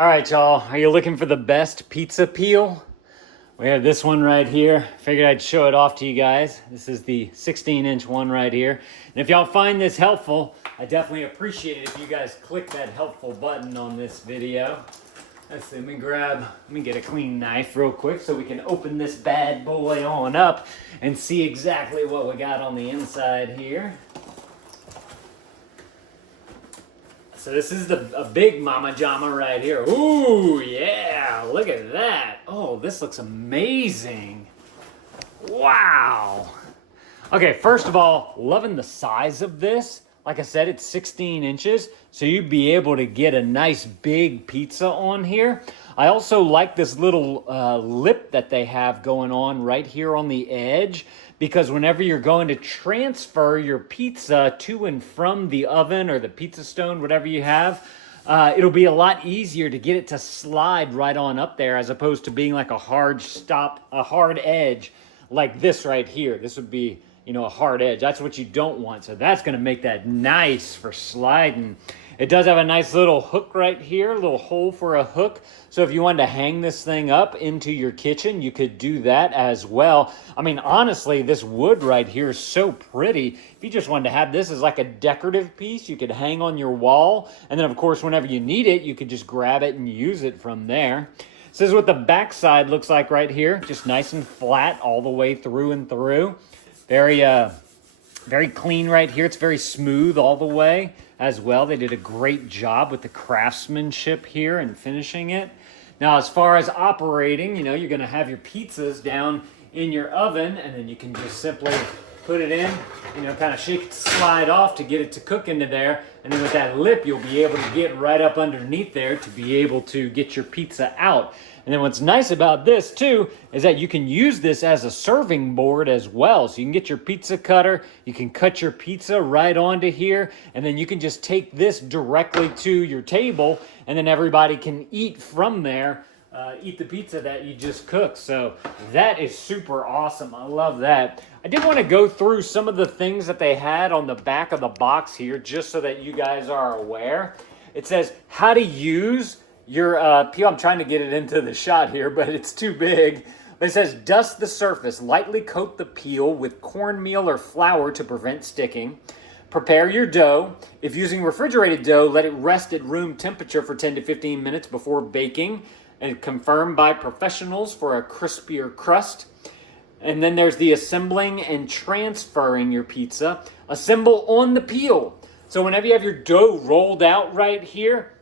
All right, y'all, are you looking for the best pizza peel? We have this one right here. Figured I'd show it off to you guys. This is the 16-inch one right here. And if y'all find this helpful, I definitely appreciate it if you guys click that helpful button on this video. Let's see, let me get a clean knife real quick so we can open this bad boy on up and see exactly what we got on the inside here. So this is a big mama jama right here. Ooh, yeah, look at that. Oh, this looks amazing. Wow. Okay, first of all, loving the size of this. Like I said, it's 16 inches, so you'd be able to get a nice big pizza on here. I also like this little lip that they have going on right here on the edge, because whenever you're going to transfer your pizza to and from the oven or the pizza stone, whatever you have, it'll be a lot easier to get it to slide right on up there, as opposed to being like a hard edge like this right here. This would be, a hard edge. That's what you don't want. So that's going to make that nice for sliding. It does have a nice little hook right here, a little hole for a hook. So if you wanted to hang this thing up into your kitchen, you could do that as well. I mean, honestly, this wood right here is so pretty. If you just wanted to have this as like a decorative piece, you could hang on your wall. And then, of course, whenever you need it, you could just grab it and use it from there. This is what the back side looks like right here. Just nice and flat all the way through and through. Very clean right here. It's very smooth all the way as well. They did a great job with the craftsmanship here and finishing it. Now, as far as operating, you're going to have your pizzas down in your oven, and then you can just simply put it in, kind of shake it, slide off to get it to cook into there. And then with that lip, you'll be able to get right up underneath there to be able to get your pizza out. And then what's nice about this too is that you can use this as a serving board as well. So you can get your pizza cutter, you can cut your pizza right onto here, and then you can just take this directly to your table, and then everybody can eat from there, eat the pizza that you just cooked. So that is super awesome. I love that. I did want to go through some of the things that they had on the back of the box here, just so that you guys are aware. It says how to use your peel. I'm trying to get it into the shot here, but it's too big. But it says, dust the surface, lightly coat the peel with cornmeal or flour to prevent sticking. Prepare your dough. If using refrigerated dough, let it rest at room temperature for 10 to 15 minutes before baking, and confirmed by professionals for a crispier crust. And then there's the assembling and transferring your pizza. Assemble on the peel. So whenever you have your dough rolled out right here,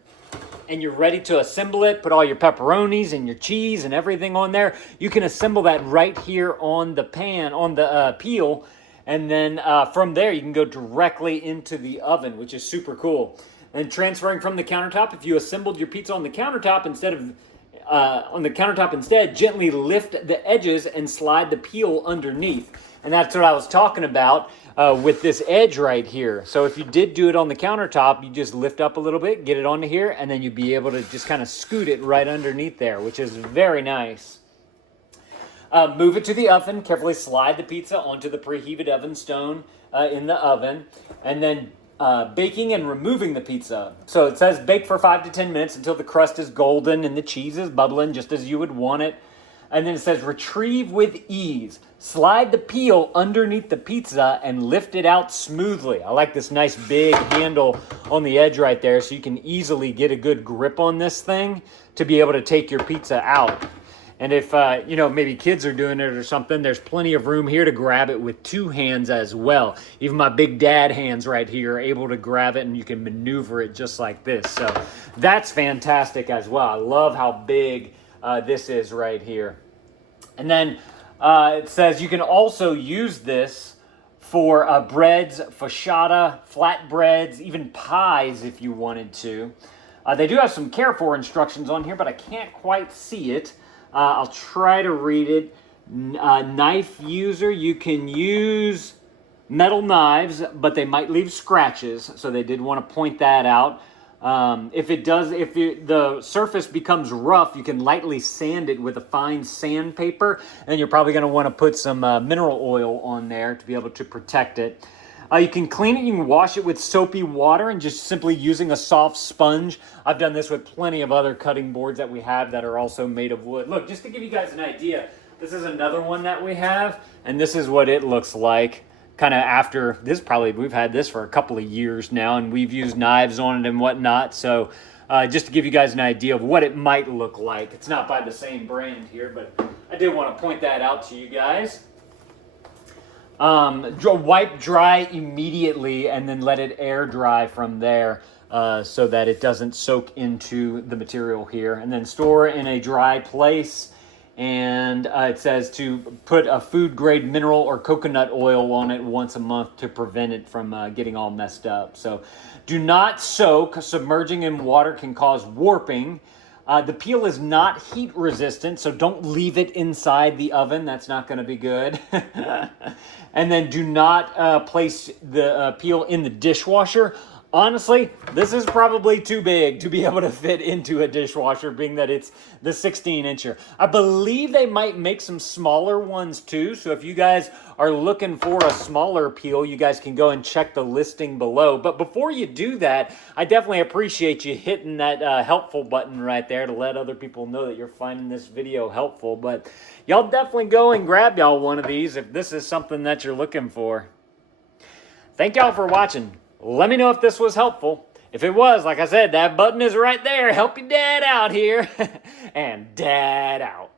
and you're ready to assemble it, put all your pepperonis and your cheese and everything on there, you can assemble that right here on the pan, on the peel, and then from there you can go directly into the oven, which is super cool. And transferring from the countertop, if you assembled your pizza on the countertop instead, gently lift the edges and slide the peel underneath. And that's what I was talking about with this edge right here. So if you did do it on the countertop, you just lift up a little bit, get it onto here, and then you'd be able to just kind of scoot it right underneath there, which is very nice. Move it to the oven. Carefully slide the pizza onto the preheated oven stone in the oven, and then baking and removing the pizza. So it says bake for 5 to 10 minutes until the crust is golden and the cheese is bubbling just as you would want it. And then it says retrieve with ease. Slide the peel underneath the pizza and lift it out smoothly. I like this nice big handle on the edge right there, so you can easily get a good grip on this thing to be able to take your pizza out. And if, maybe kids are doing it or something, there's plenty of room here to grab it with two hands as well. Even my big dad hands right here are able to grab it, and you can maneuver it just like this. So that's fantastic as well. I love how big this is right here. And then it says you can also use this for breads, focaccia, flatbreads, even pies if you wanted to. They do have some care for instructions on here, but I can't quite see it. I'll try to read it. Knife user, you can use metal knives, but they might leave scratches, so they did want to point that out. If the surface becomes rough, you can lightly sand it with a fine sandpaper, and you're probably going to want to put some mineral oil on there to be able to protect it. You can clean it, you can wash it with soapy water and just simply using a soft sponge. I've done this with plenty of other cutting boards that we have that are also made of wood. Look, just to give you guys an idea, this is another one that we have, and this is what it looks like. Kind of after this, probably we've had this for a couple of years now, and we've used knives on it and whatnot. So just to give you guys an idea of what it might look like. It's not by the same brand here, but I did want to point that out to you guys. Wipe dry immediately and then let it air dry from there so that it doesn't soak into the material here. And then store in a dry place. And it says to put a food grade mineral or coconut oil on it once a month to prevent it from getting all messed up. So do not soak. Submerging in water can cause warping. The peel is not heat resistant, so don't leave it inside the oven. That's not going to be good. And then do not place the peel in the dishwasher. Honestly, this is probably too big to be able to fit into a dishwasher, being that it's the 16-incher. I believe they might make some smaller ones too, so if you guys are looking for a smaller peel, you guys can go and check the listing below. But before you do that, I definitely appreciate you hitting that helpful button right there to let other people know that you're finding this video helpful. But y'all definitely go and grab y'all one of these if this is something that you're looking for. Thank y'all for watching. Let me know if this was helpful. If it was, like I said, that button is right there. Help your dad out here. And dad out.